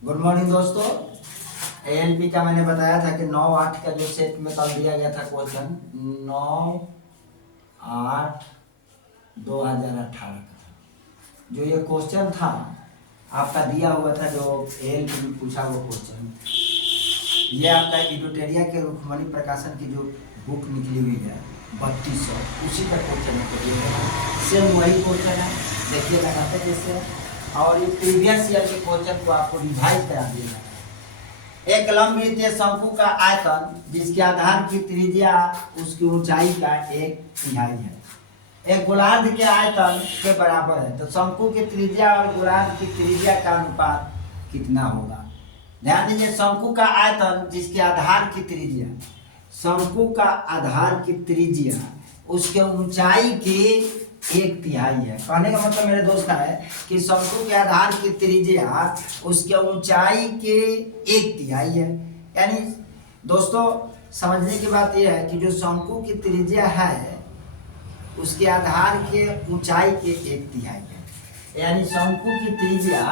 Good morning दोस्तों। ALP का मैंने बताया था कि 9-8 का जो सेट में कल दिया गया था क्वेश्चन 9-8-2018 का जो ये क्वेश्चन था आपका दिया हुआ था, जो एएलपी में पूछा वो क्वेश्चन, ये आपका इडोटेरिया के रुक्मणी प्रकाशन की जो बुक निकली हुई है 3200, उसी का क्वेश्चन है। सेम वही क्वेश्चन है, देखिए लगाते कैसे। और ये प्रीवियस ईयर के क्वेश्चन को आपको रिवाइज करा दिया जाएगा। एक लंबवृत्तीय शंकु का आयतन जिसके आधार की त्रिज्या उसकी ऊंचाई का 1/3 है, एक गोलार्ध के आयतन के बराबर है, तो शंकु की त्रिज्या और गोलार्ध की त्रिज्या का अनुपात कितना होगा। ध्यान दीजिए, शंकु का आयतन जिसके आधार की त्रिज्या, शंकु का आधार की त्रिज्या उसके ऊंचाई की 1/3 है। कहने का मतलब मेरे दोस्त का है कि शंकु के आधार की त्रिज्या उसके ऊंचाई के 1/3 है। यानी दोस्तों समझने की बात यह है कि जो शंकु की त्रिज्या है उसके आधार के ऊंचाई के 1/3 है। यानी शंकु की त्रिज्या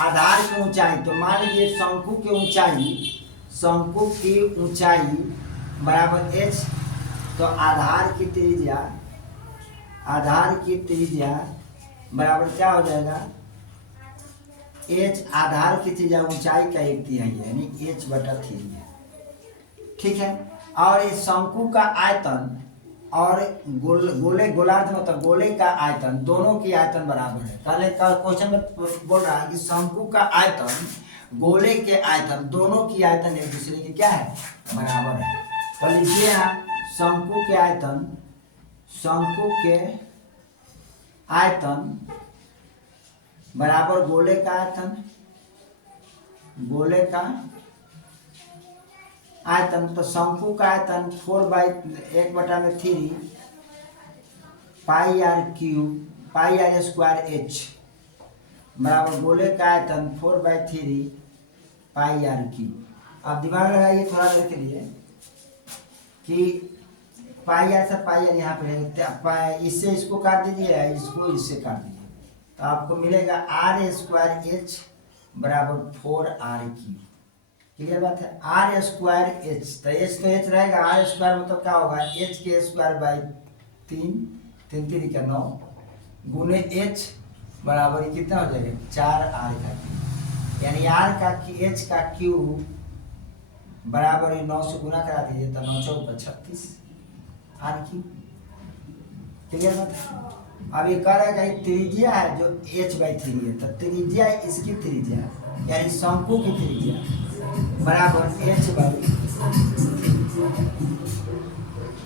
आधार की ऊंचाई, तो मान लीजिए शंकु की ऊंचाई बराबर h, तो आधार की त्रिज्या बराबर क्या हो जाएगा, h आधार की त्रिज्या ऊंचाई का 1/3 है, यानी h/3 है। ठीक है। और ये शंकु का आयतन और गोलार्ध मतलब गोले का आयतन, दोनों की आयतन बराबर है। पहले का क्वेश्चन में बोल रहा है कि शंकु का आयतन गोले के आयतन, दोनों की आयतन एक दूसरे की क्या है, बराबर है। तो लिखिए यहाँ शंकु के आयतन बराबर गोले का आयतन, तो शंकु का आयतन 4/1/3 πr² बराबर गोले का आयतन 4/3 πr3। आप दिमाग लगाइए थोड़ा देर के लिए कि πr से πr यहाँ पे है, इससे इसको काट दीजिए, इसको इससे काट दीजिए, तो आपको मिलेगा r² बराबर 4r3। क्लियर बात है। r² h, तो h तो h रहेगा, r² मतलब क्या होगा, h के स्क्वायर/3, 3×3 = 9 गुने h बराबर कितना हो जाएगा 4r का क्यूब, यानी h का क्यूब बराबर 9 से गुना करा दीजिए तो 9×4 = 36 r3। क्लियर बात है। अब ये कह रहा है कि त्रिज्या है जो h/3 है, तो त्रिज्या इसकी त्रिज्या यानी शंकु की त्रिज्या बराबर h/3,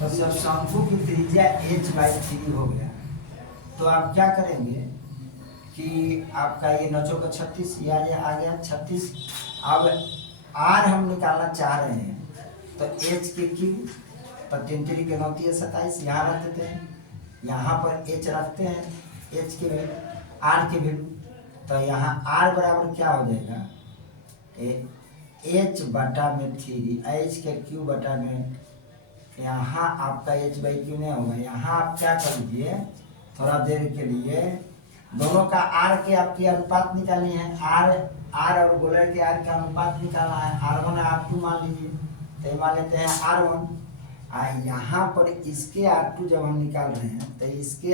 तो जब शंकु की त्रिज्या h/3 हो गया तो आप क्या करेंगे कि आपका ये 9×4 = 36, यानी आ गया 36। अब r हम निकालना चाह रहे हैं, तो h के क्यूब, तो 3×3 = 9, 27 यहाँ रख देते हैं, यहाँ पर h रखते हैं, h के वैल्यू r के वैल्यू, तो यहाँ r बराबर क्या हो जाएगा h/3, h के क्यूब बटा में, यहाँ आपका h/q नहीं होगा, यहाँ आप क्या कर लीजिए थोड़ा देर के लिए, दोनों का r के आपकी अनुपात निकालनी है, r और गोले के r का अनुपात निकालना है, r1 r2 मान लीजिए, तो मान लेते हैं r1। यहाँ पर इसके r2 जब हम निकाल रहे हैं तो इसके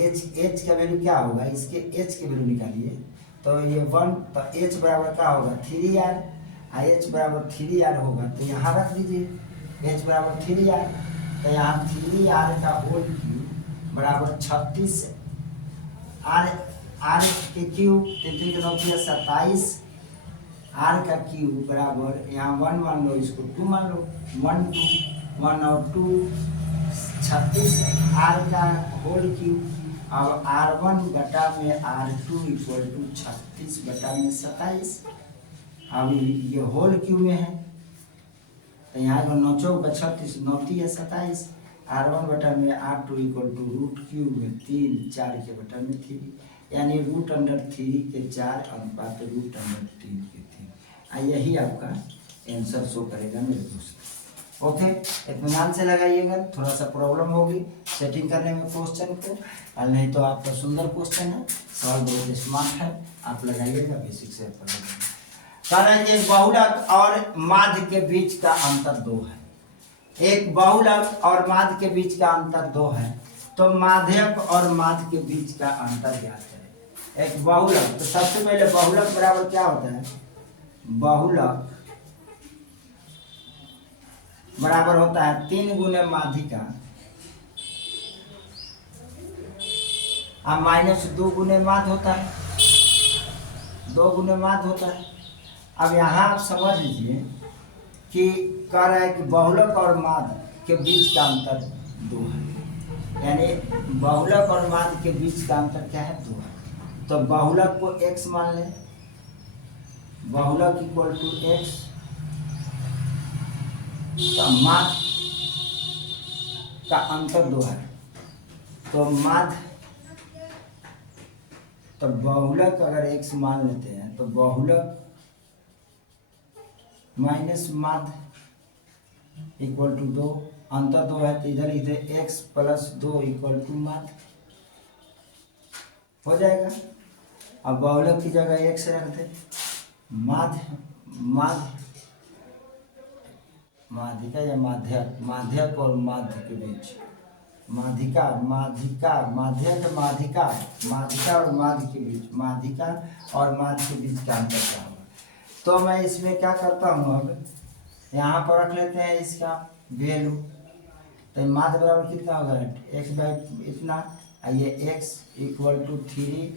h का वैल्यू क्या होगा, इसके h के वैल्यू निकालिए, तो ये 1, तो h बराबर क्या होगा 3r, h बराबर 3r होगा, तो यहाँ रख दीजिए h बराबर 3r, तो यहाँ 3r का होल क्यूब बराबर 36, r के क्यूब 3×3 = 27, r का क्यूब बराबर यहाँ 1 मान लो, इसको 2 मान लो, 1 और 2 36, r का होल क्यूब। अब r1/r2 = 36/27। अब ये होल क्यूब में है, तो यहाँ 9×4 = 36, 9×3 = 27, r1/r2 = √3 4/3, यानी √3 के 4 अनुपात √3 के 3। यही आपका आंसर शो करेगा मेरे दोस्त। ओके, इत्मीनान से लगाइएगा, थोड़ा सा प्रॉब्लम होगी सेटिंग करने में क्वेश्चन को, और नहीं तो आपका सुंदर क्वेश्चन है, सवाल बहुत स्मार्ट है। आप लगाइएगा बेसिक से पढ़ लेंगे। कह रहे हैं कि एक बहुलक और माध्य के बीच का अंतर 2 है। एक बहुलक और माध्य के बीच का अंतर 2 है, तो माध्यक और माध्य के बीच का अंतर ज्ञात करें। एक बहुलक, तो सबसे पहले बहुलक बराबर क्या होता है? बहुलक बराबर होता है 3 गुने माध्यिका और -2 गुने माध्य होता है, 2 गुने माध्य होता है। अब यहाँ आप समझ लीजिए कि कह रहा है कि बहुलक और माध्य के बीच का अंतर 2 है, यानी बहुलक और माध्य के बीच का अंतर क्या है? 2 है। तो बहुलक को x मान लें, बहुलक इक्वल टू x, तो माध्य का अंतर 2 है, तो माध्य, तो बहुलक अगर x मान लेते हैं तो बहुलक माइनस माध्य इक्वल टू 2, अंतर 2 है तो इधर इधर x प्लस 2 इक्वल टू माध्य हो जाएगा। अब बहुलक की जगह x रख दे, माध्य माध्य माध्यिका या माध्यक, माध्यक और माध्य के बीच, माध्यिका माध्यिका माध्यक माध्यिका, माध्यिका और माध्य के बीच, माध्यिका और माध्य के बीच का अंतर क्या होगा? तो मैं इसमें क्या करता हूँ, अब यहाँ पर रख लेते हैं इसका वैल्यू, तो माध्य बराबर कितना होगा? x बाई इतना, ये x इक्वल टू 3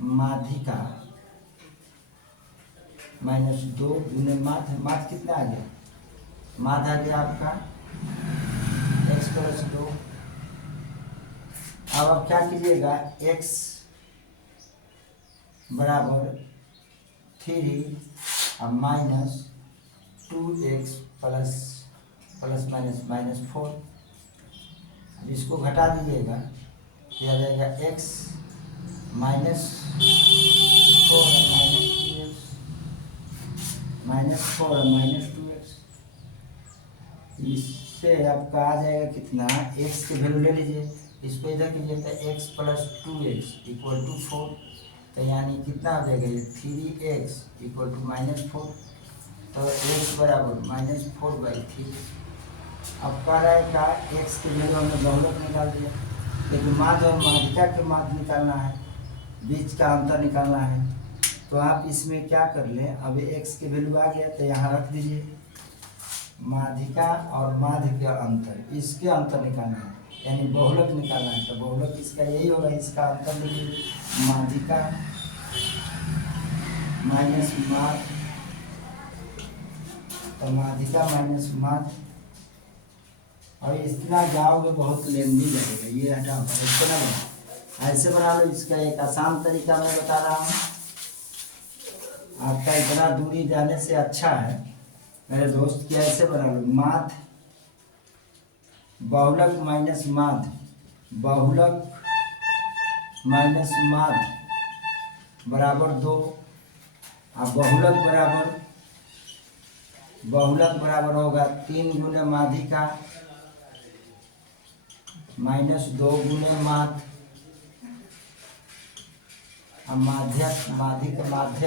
माध्यिका -2 गुने माध्य, माध्य कितना आ गया? माध्य आ गया आपका x प्लस 2। अब आप क्या कीजिएगा, x बराबर 3 और -2x प्लस प्लस माइनस -4, इसको घटा दीजिएगा, यह आ जाएगा x -4 और -2x। इससे आपका आ जाएगा कितना? x की वैल्यू ले लीजिए, इसको इधर कीजिए तो x plus 2x equal to 4, तो यानी कितना हो जाएगा? 3x इक्वल टू -4, तो x बराबर -4/3। अब कह रहा है का x की वैल्यू हमने बहुलक निकाल दिया, लेकिन माध्य और माध्यिका के माध्य निकालना है, बीच का अंतर निकालना है, तो आप इसमें क्या कर लें, अब x की वैल्यू आ गया तो यहाँ रख दीजिए, माध्यिका और माध्य के अंतर, इसके अंतर निकालना है, यानी बहुलक निकालना है, तो बहुलक इसका यही होगा, इसका अंतर लीजिए, माध्यिका माइनस माध्य, तो माध्यिका माइनस माध्य, और इतना जाओगे बहुत लेंदी लगेगा, ये हटाओ, ऐसे ना बना, ऐसे बना लो। इसका एक आसान तरीका मैं बता रहा हूँ, आपका इतना दूरी जाने से अच्छा है मेरे दोस्त, कि ऐसे बना लो, माध्य बहुलक माइनस माध्य, बहुलक माइनस माध्य बराबर 2, और बहुलक बराबर होगा 3 गुने माध्यिका -2 गुने माध्य,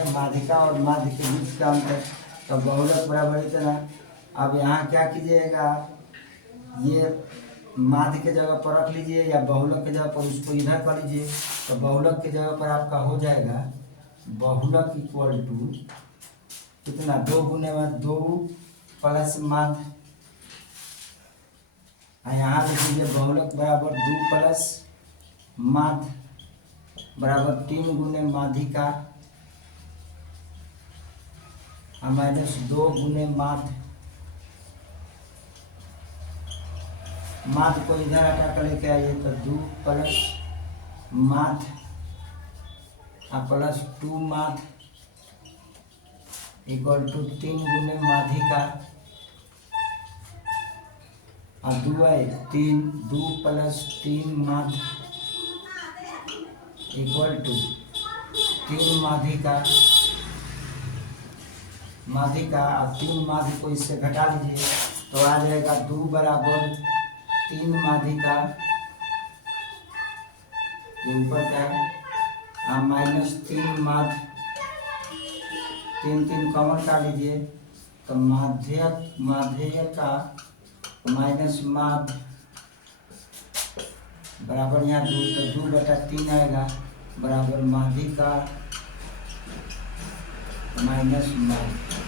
माध्यिका और माध्य के बीच का अंतर, तो बहुलक बराबर इतना। अब यहाँ क्या कीजिएगा, ये माध्य के जगह पर रख लीजिए या बहुलक के जगह पर उसको इधर कर लीजिए, तो बहुलक के जगह पर आपका हो जाएगा बहुलक इक्वल टू कितना? 2 गुने में 2 प्लस माध्य, यहाँ लिख लीजिए बहुलक बराबर 2 प्लस माध्य बराबर 3 गुने माध्यिका -2 गुने माध्य, माध्य को इधर हटा कर लेके आइए, तो 2 प्लस माध्य प्लस 2 माध्य इक्वल टू 3 गुने माध्यिका और 2 प्लस 3 माध्य इक्वल टू 3 माध्यिका और 3 माध्य को इससे घटा लीजिए, तो आ जाएगा 2 बराबर 3 माध्यिका, ये ऊपर क्या है -3 माध्य तीन तीन कॉमन काट लीजिए, तो माध्यक का माइनस माध्य बराबर यहाँ 2, तो 2/3 आएगा बराबर माध्य का माइनस माध्य।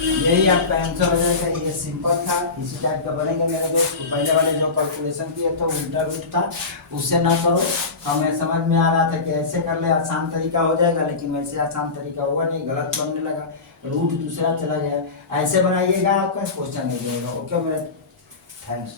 यही आपका आंसर हो जाएगा। ये सिंपल था, इसी टाइप का बनेंगे मेरे दोस्त। तो पहले वाले जो कैलकुलेशन किए तो उल्टा रूट था, उससे ना करो। हमें समझ में आ रहा था कि ऐसे कर ले आसान तरीका हो जाएगा, लेकिन वैसे आसान तरीका हुआ नहीं, गलत बनने लगा, रूट दूसरा चला गया। ऐसे बनाइएगा, आपका क्वेश्चन हो जाएगा। ओके मेरे, थैंक्स।